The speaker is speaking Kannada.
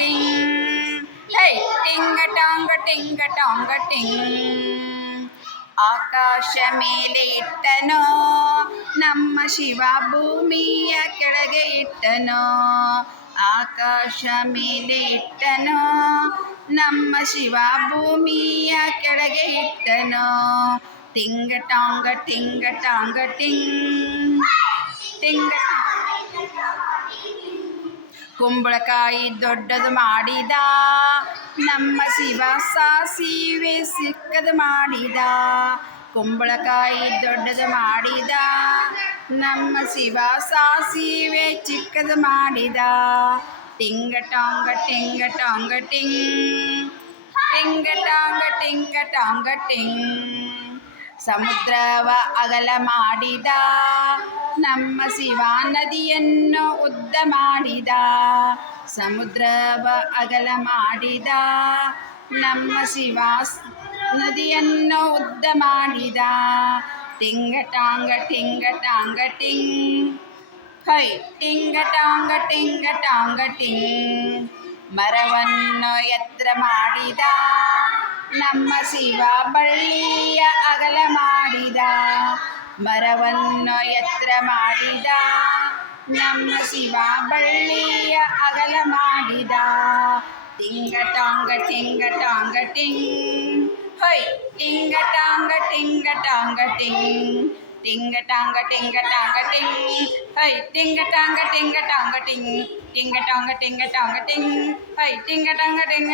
ಟಿಂಗ್ ಹೈ ಟಿಂಗ ಟಾಂಗ ಟಿಂಗ್. ಆಕಾಶ ಮೇಲೆ ಇಟ್ಟನೋ ನಮ್ಮ ಶಿವ ಭೂಮಿಯ ಕೆಳಗೆ ಇಟ್ಟನೋ. ಆಕಾಶ ಮೇಲೆ ಇಟ್ಟನೋ ನಮ್ಮ ಶಿವ ಭೂಮಿಯ ಕೆಳಗೆ ಇಟ್ಟನೋ. ಟಿಂಗ ಟಾಂಗ ಟಿಂಗ್ ಟಿಂಗ. ಕುಂಬಳಕಾಯಿ ದೊಡ್ಡದು ಮಾಡಿದ ನಮ್ಮ ಶಿವ ಸಾಸಿವೆ ಚಿಕ್ಕದು ಮಾಡಿದ. ಕುಂಬಳಕಾಯಿ ದೊಡ್ಡದು ಮಾಡಿದ ನಮ್ಮ ಶಿವ ಸಾಸಿವೆ ಚಿಕ್ಕದು ಮಾಡಿದ. ಟಿಂಗ ಟಾಂಗ ಟಿಂಗ್ ಟಿಂಗ ಟಾಂಗ ಟಿಂಗ್. ಸಮುದ್ರವ ಅಗಲ ಮಾಡಿದ ನಮ್ಮ ಶಿವ ನದಿಯನ್ನು ಉದ್ದ ಮಾಡಿದ. ಸಮುದ್ರವ ಅಗಲ ಮಾಡಿದ ನಮ್ಮ ಶಿವ ನದಿಯನ್ನು ಉದ್ದ ಮಾಡಿದ. ಟಿಂಗ ಟಾಂಗ ಟಿಂಗ್ ಹೈ ಟಿಂಗ ಟಾಂಗ ಟಿಂಗ್. ಮರವನ್ನು ಎತ್ತರ ಮಾಡಿದ ನಮ್ಮ ಶಿವ ಬಳ್ಳಿಯ ಅಗಲ ಮಾಡಿದ. ಮರವನ್ನು ಎತ್ತರ ಮಾಡಿದ ನಮ್ಮ ಶಿವ ಬಳ್ಳಿಯ ಅಗಲ ಮಾಡಿದ. ಟಿಂಗ ಟಾಂಗ ಟಿಂಗ್ ಹೈ ಟಿಂಗ ಟಾಂಗ ಟಿಂಗ್. ಟಿಂಗ ಟಾಂಗ ಟಿಂಗ್ ಹೈ ಟಿಂಗ ಟಾಂಗ ಟಿಂಗ್ ಟಿಂಗ ಟಾಂಗ ಟಿಂಗ್ ಹೈ ಟಿಂಗ ಟಾಂಗ ಟಿಂಗ್.